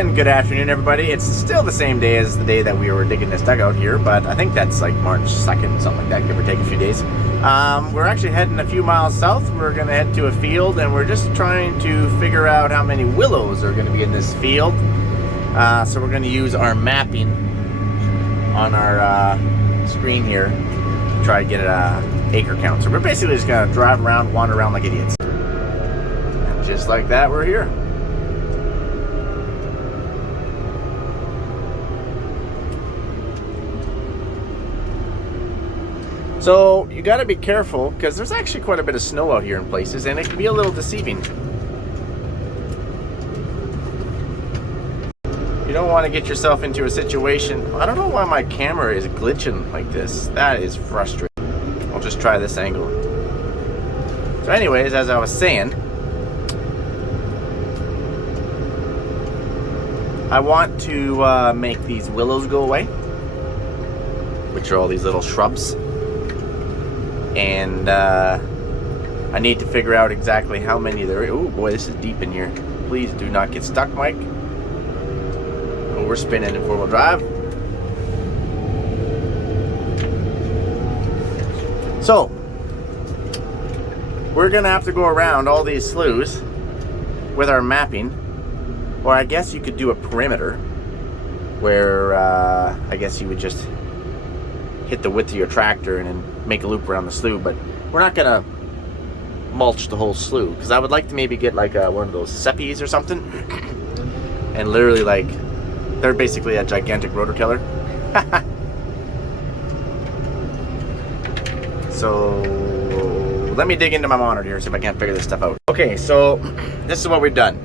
And good afternoon, everybody. It's still the same day as the day that we were digging this dugout here, but I think that's like March 2nd, something like that, give or take a few days. We're actually heading a few miles south. We're going to head to a field, and we're just trying to figure out how many willows are going to be in this field. So we're going to use our mapping on our screen here to try to get an acre count. So we're basically just going to drive around, wander around like idiots. And just like that, we're here. So you got to be careful because there's actually quite a bit of snow out here in places, and it can be a little deceiving. You don't want to get yourself into a situation. I don't know why my camera is glitching like this. That is frustrating. I'll just try this angle. So anyways, as I was saying, I want to make these willows go away, which are all these little shrubs. And I need to figure out exactly how many there are. Oh boy, this is deep in here. Please do not get stuck, Mike. Oh, we're spinning in four-wheel drive. So we're gonna have to go around all these sloughs with our mapping, or I guess you could do a perimeter where I guess you would just hit the width of your tractor and then make a loop around the slough, but we're not gonna mulch the whole slough because I would like to maybe get like one of those seppies or something and literally, like, they're basically a gigantic rototiller. So let me dig into my monitor here, see if I can't figure this stuff out. Okay, so this is what we've done.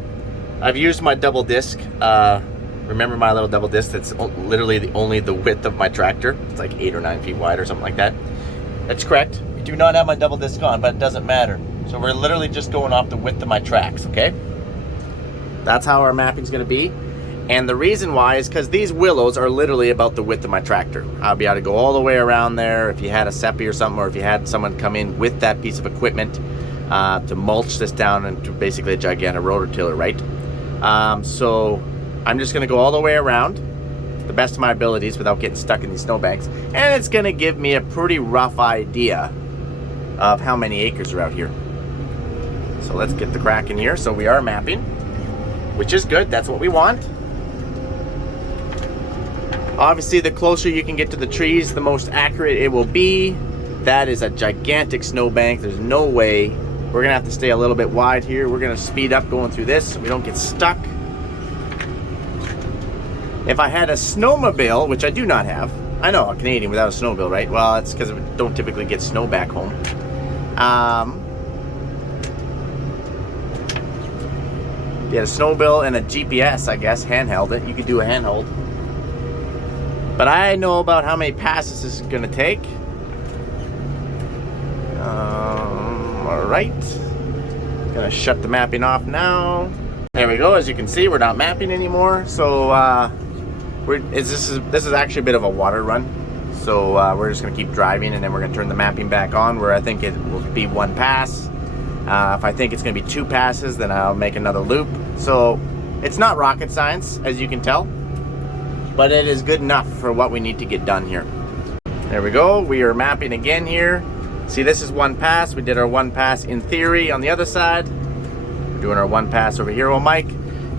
I've used my double disc. Remember my little double disc that's literally only the width of my tractor? It's like 8 or 9 feet wide or something like that. That's correct. We do not have my double disc on, but it doesn't matter. So we're literally just going off the width of my tracks, okay? That's how our mapping's gonna be. And the reason why is because these willows are literally about the width of my tractor. I'll be able to go all the way around there if you had a seppi or something, or if you had someone come in with that piece of equipment to mulch this down into basically a gigantic rototiller, right? So I'm just gonna go all the way around the best of my abilities without getting stuck in these snowbanks, and it's gonna give me a pretty rough idea of how many acres are out here. So let's get the crack in here. So we are mapping, which is good. That's what we want. Obviously, the closer you can get to the trees, the most accurate it will be. That is a gigantic snowbank. There's no way. We're gonna have to stay a little bit wide here. We're gonna speed up going through this so we don't get stuck. If I had a snowmobile, which I do not have, I know a Canadian without a snowmobile, right? Well, it's because we don't typically get snow back home. You had a snowmobile and a GPS, I guess, handheld it. You could do a handhold. But I know about how many passes this is going to take. All right. Gonna shut the mapping off now. There we go. As you can see, we're not mapping anymore. So this is actually a bit of a water run. So we're just gonna keep driving, and then we're gonna turn the mapping back on where I think it will be one pass. If I think it's gonna be 2 passes, then I'll make another loop. So it's not rocket science, as you can tell, but it is good enough for what we need to get done here. There we go. We are mapping again here. See, this is one pass. We did our one pass in theory on the other side. We're doing our one pass over here. Well, Mike,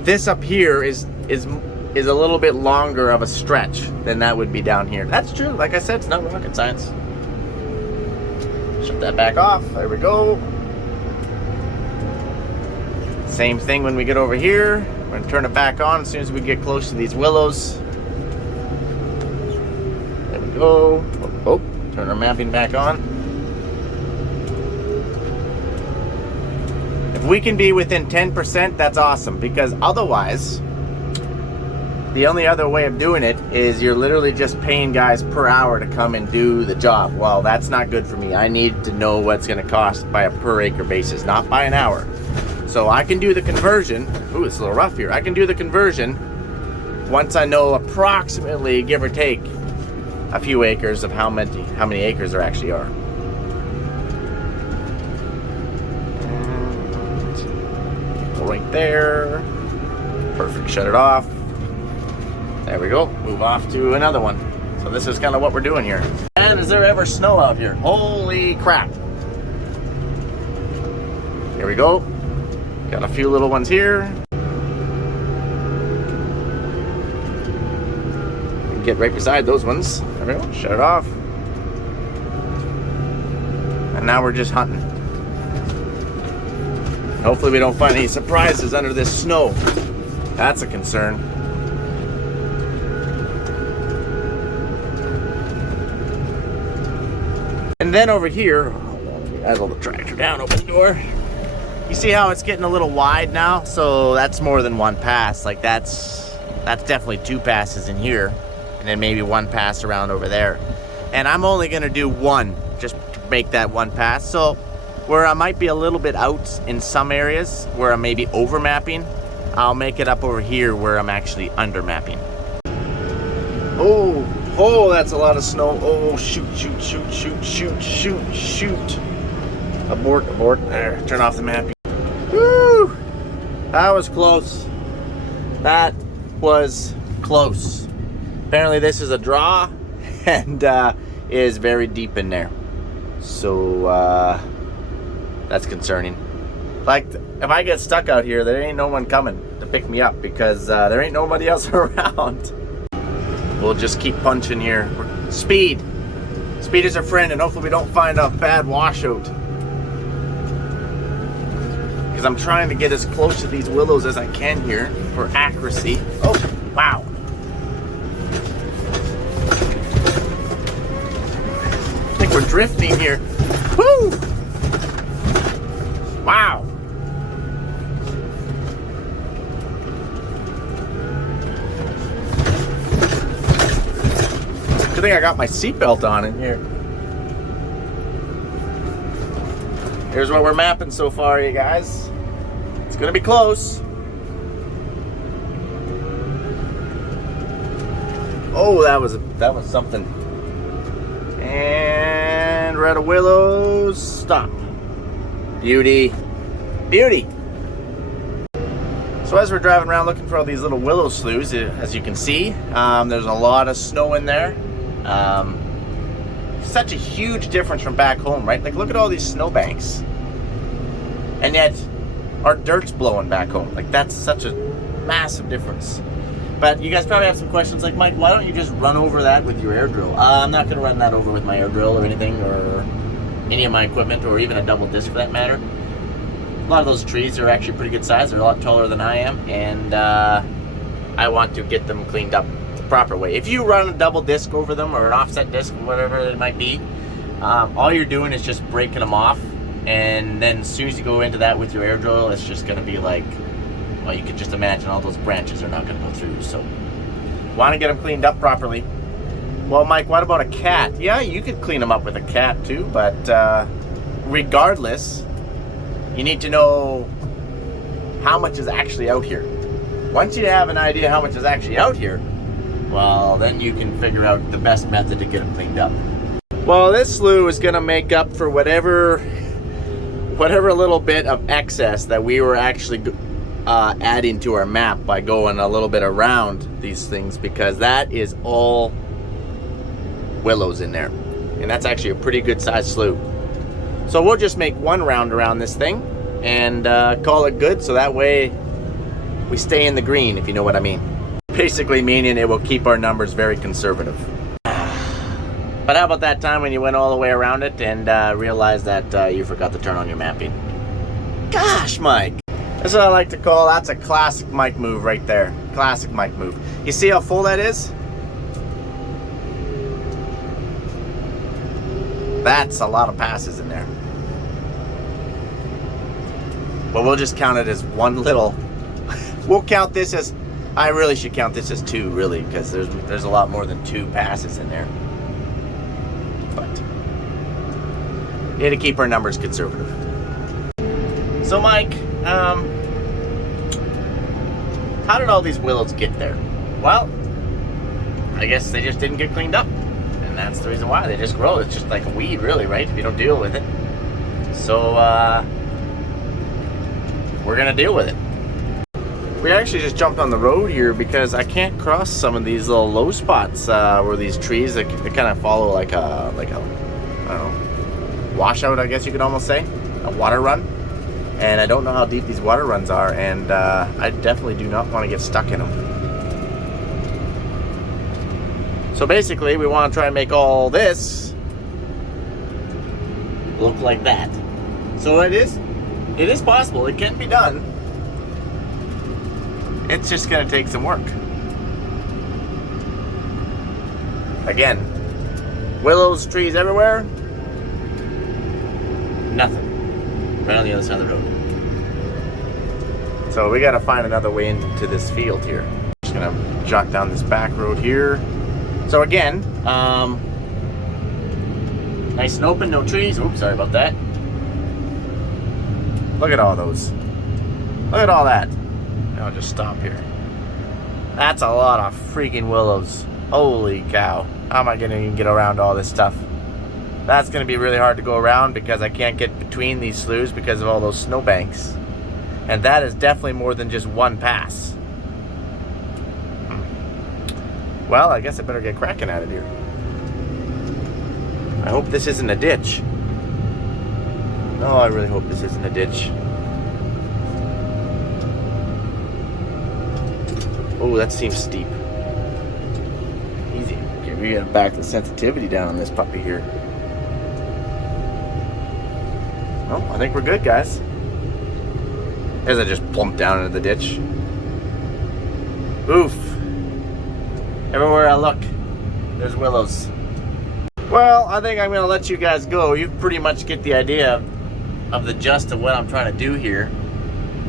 this up here is a little bit longer of a stretch than that would be down here. That's true. Like I said, it's not rocket science. Shut that back off. There we go. Same thing when we get over here. We're gonna turn it back on as soon as we get close to these willows. There we go. Oh, turn our mapping back on. If we can be within 10%, that's awesome, because otherwise, the only other way of doing it is you're literally just paying guys per hour to come and do the job. Well, that's not good for me. I need to know what's going to cost by a per acre basis, not by an hour. So I can do the conversion. Ooh, it's a little rough here. I can do the conversion once I know approximately, give or take, a few acres of how many acres there actually are. And right there. Perfect. Shut it off. There we go. Move off to another one. So this is kind of what we're doing here. And is there ever snow out here? Holy crap. Here we go. Got a few little ones here. Get right beside those ones. There we go. Shut it off. And now we're just hunting. Hopefully we don't find any surprises under this snow. That's a concern. And then over here, idle the tractor down, open the door. You see how it's getting a little wide now? So that's more than one pass. Like that's definitely 2 passes in here. And then maybe 1 pass around over there. And I'm only gonna do 1, just to make that 1 pass. So where I might be a little bit out in some areas, where I'm maybe over mapping, I'll make it up over here where I'm actually under mapping. Oh, that's a lot of snow. Oh, shoot. Abort. There, turn off the mapping. Woo! That was close. That was close. Apparently this is a draw and is very deep in there. So that's concerning. Like, if I get stuck out here, there ain't no one coming to pick me up because there ain't nobody else around. We'll just keep punching here. Speed is our friend, and hopefully we don't find a bad washout. Because I'm trying to get as close to these willows as I can here for accuracy. Oh, wow. I think we're drifting here. Woo! Wow. Good thing I got my seatbelt on in here. Here's what we're mapping so far, you guys. It's gonna be close. Oh, that was something. And we're at a Willows. Stop. Beauty. So as we're driving around looking for all these little willow sloughs, as you can see, there's a lot of snow in there. Such a huge difference from back home, right? Like, look at all these snowbanks. And yet, our dirt's blowing back home. Like, that's such a massive difference. But you guys probably have some questions like, Mike, why don't you just run over that with your air drill? I'm not going to run that over with my air drill or anything, or any of my equipment, or even a double disc for that matter. A lot of those trees are actually pretty good size. They're a lot taller than I am, and I want to get them cleaned up the proper way. If you run a double disc over them, or an offset disc, whatever it might be, all you're doing is just breaking them off, and then as soon as you go into that with your air drill, it's just going to be like, well, you can just imagine all those branches are not going to go through. So, want to get them cleaned up properly. Well, Mike, what about a cat? Yeah, you could clean them up with a cat too, but regardless, you need to know how much is actually out here. Once you have an idea how much is actually out here, well, then you can figure out the best method to get them cleaned up. Well, this slough is going to make up for whatever little bit of excess that we were actually adding to our map by going a little bit around these things, because that is all willows in there, and that's actually a pretty good sized slough. So we'll just make one round around this thing and call it good, so that way we stay in the green, if you know what I mean. Basically meaning it will keep our numbers very conservative. But how about that time when you went all the way around it and realized that you forgot to turn on your mapping? Gosh, Mike. That's what I like to call, that's a classic Mike move right there. Classic Mike move. You see how full that is? That's a lot of passes in there. But we'll just count it as one little. We'll count this as, I really should count this as 2, really, because there's a lot more than 2 passes in there. But yeah, to keep our numbers conservative. So, Mike, how did all these willows get there? Well, I guess they just didn't get cleaned up. And that's the reason why. They just grow. It's just like a weed, really, right? If you don't deal with it. So, we're going to deal with it. We actually just jumped on the road here because I can't cross some of these little low spots where these trees they kind of follow like a I don't know, washout, I guess you could almost say, a water run. And I don't know how deep these water runs are, and I definitely do not want to get stuck in them. So basically, we want to try and make all this look like that. So it is possible. It can be done. It's just going to take some work. Again, willows, trees everywhere. Nothing. Right on the other side of the road. So we got to find another way into this field here. Just going to jot down this back road here. So again, nice and open, no trees. Oops, sorry about that. Look at all those. Look at all that. I'll just stop here. That's a lot of freaking willows. Holy cow. How am I going to even get around all this stuff? That's going to be really hard to go around because I can't get between these sloughs because of all those snowbanks. And that is definitely more than just one pass. Well, I guess I better get cracking at it here. I hope this isn't a ditch. No, I really hope this isn't a ditch. Oh, that seems steep. Easy. Okay, we gotta back the sensitivity down on this puppy here. Well, I think we're good, guys. As I just plumped down into the ditch. Oof. Everywhere I look, there's willows. Well, I think I'm gonna let you guys go. You pretty much get the idea of the gist of what I'm trying to do here.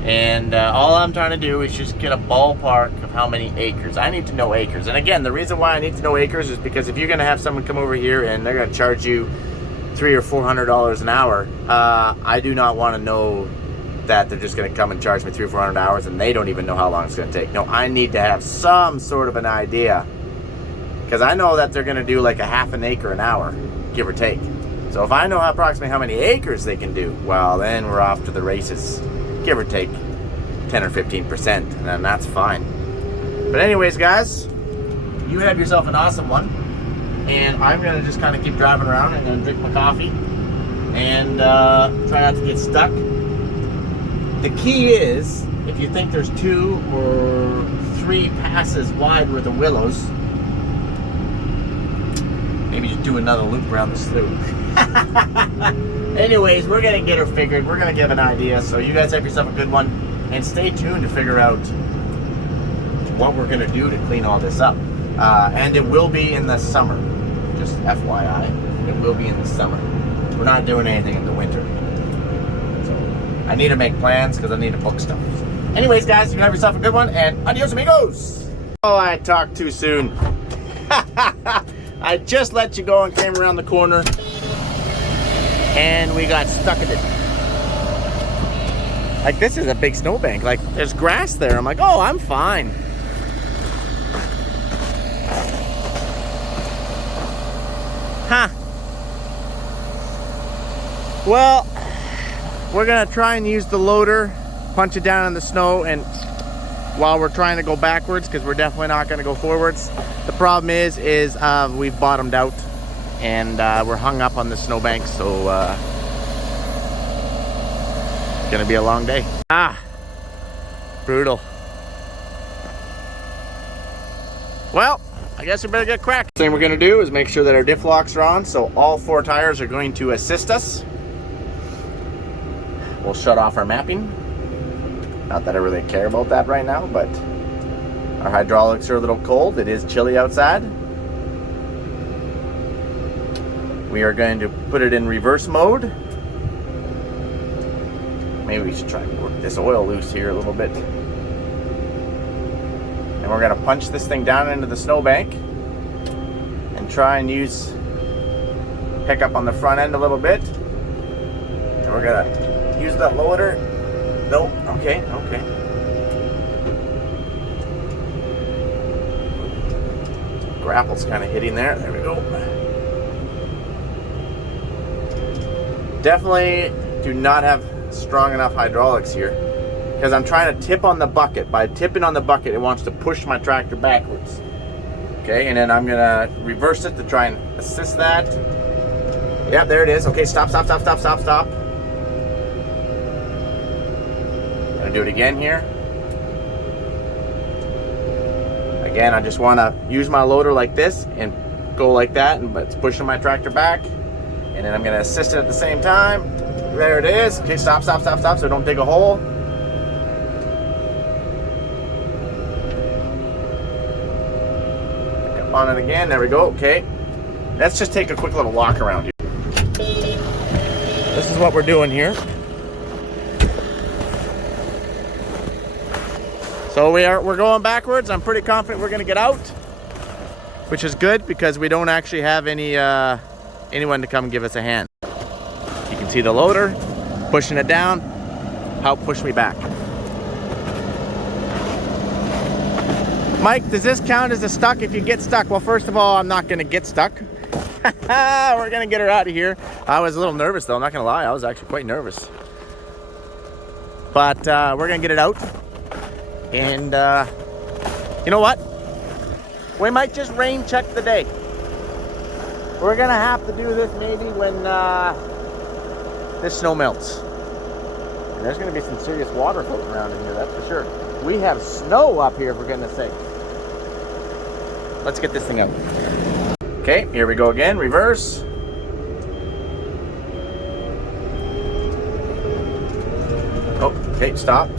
And all I'm trying to do is just get a ballpark of how many acres. I need to know acres. And again, the reason why I need to know acres is because if you're gonna have someone come over here and they're gonna charge you $300 or $400 an hour, I do not want to know that they're just going to come and charge me $300 or $400 and they don't even know how long it's going to take. No, I need to have some sort of an idea, because I know that they're going to do like a half an acre an hour, give or take. So if I know approximately how many acres they can do, well, then we're off to the races, give or take 10 or 15%, and then that's fine. But anyways, guys, you have yourself an awesome one, and I'm going to just kind of keep driving around and then drink my coffee and try not to get stuck. The key is, if you think there's 2 or 3 passes wide worth of willows, maybe just do another loop around the slough. Anyways, we're going to get her figured. We're going to give an idea. So you guys have yourself a good one. And stay tuned to figure out what we're going to do to clean all this up. And it will be in the summer. Just FYI. It will be in the summer. We're not doing anything in the winter. I need to make plans because I need to book stuff. Anyways, guys, you have yourself a good one, and adios, amigos. Oh, I talked too soon. I just let you go and came around the corner, and we got stuck in it. Like, this is a big snowbank. Like, there's grass there. I'm like, oh, I'm fine. Huh. Well, we're gonna try and use the loader, punch it down in the snow, and while we're trying to go backwards, because we're definitely not gonna go forwards. The problem is we've bottomed out and we're hung up on the snowbank, so it's gonna be a long day. Brutal. Well, I guess we better get cracked. The thing we're gonna do is make sure that our diff locks are on, so all 4 tires are going to assist us. We'll shut off our mapping. Not that I really care about that right now, but our hydraulics are a little cold. It is chilly outside. We are going to put it in reverse mode. Maybe we should try and work this oil loose here a little bit. And we're going to punch this thing down into the snowbank and try and pick up on the front end a little bit. And we're going to use that loader. Nope. Okay. Grapple's kind of hitting there. There we go. Definitely do not have strong enough hydraulics here. because I'm trying to tip on the bucket. By tipping on the bucket, it wants to push my tractor backwards. Okay, and then I'm gonna reverse it to try and assist that. Yeah, there it is. Okay, stop. Gonna do it again here. Again, I just want to use my loader like this and go like that, but it's pushing my tractor back. And then I'm going to assist it at the same time. There it is. Okay, stop, so don't dig a hole. Pick up on it again. There we go. Okay. Let's just take a quick little walk around here. This is what we're doing here. So we're going backwards. I'm pretty confident we're going to get out, which is good because we don't actually have anyone to come give us a hand. You can see the loader pushing it down, help push me back. Mike, does this count as a stuck if you get stuck? Well, first of all, I'm not going to get stuck. We're going to get her out of here. I was a little nervous though, I'm not going to lie. I was actually quite nervous. But we're going to get it out. And you know what? We might just rain check the day. We're gonna have to do this maybe when this snow melts. And there's gonna be some serious water floating around in here, that's for sure. We have snow up here, for goodness sake. Let's get this thing out. Okay, here we go again, reverse. Oh, okay, stop.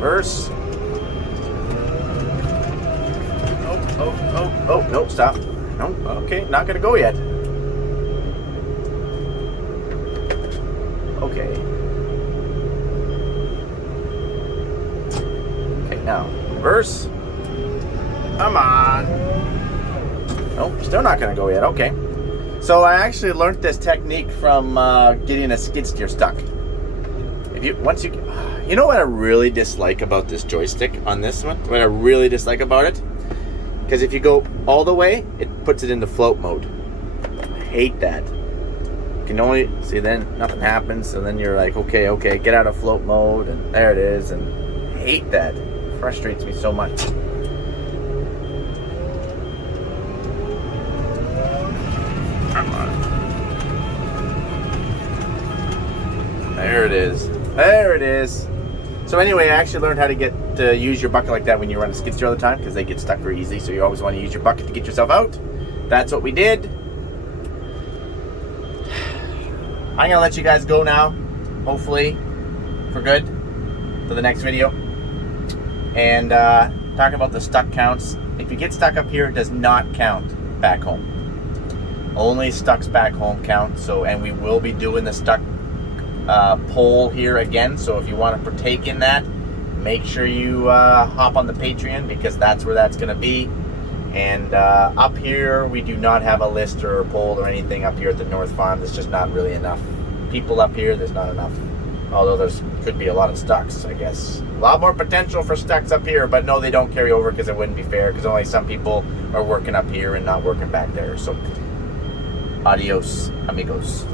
Reverse. Oh, no, stop. No, okay, not gonna go yet. Okay. Okay, now, reverse. Come on. Nope, still not gonna go yet, okay. So I actually learned this technique from getting a skid steer stuck. You know what I really dislike about this joystick on this one? What I really dislike about it? Because if you go all the way, it puts it into float mode. I hate that. You can only see, then nothing happens, so then you're like, okay, get out of float mode, and there it is, and I hate that. It frustrates me so much. Come on. There it is. There it is. So anyway, I actually learned how to use your bucket like that when you run a skid steer all the time, because they get stuck very easily. So you always want to use your bucket to get yourself out. That's what we did. I'm gonna let you guys go now, hopefully for good, for the next video. And talk about the stuck counts. If you get stuck up here, it does not count back home. Only stucks back home count. So, and we will be doing the stuck poll here again, so if you want to partake in that, make sure you hop on the Patreon, because that's where that's going to be. And up here we do not have a list or a poll or anything up here at the North Farm. There's just not really enough people up here. There's not enough, although there's could be a lot of stucks, I guess. A lot more potential for stucks up here, but no, they don't carry over because it wouldn't be fair, because only some people are working up here and not working back there. So adios amigos.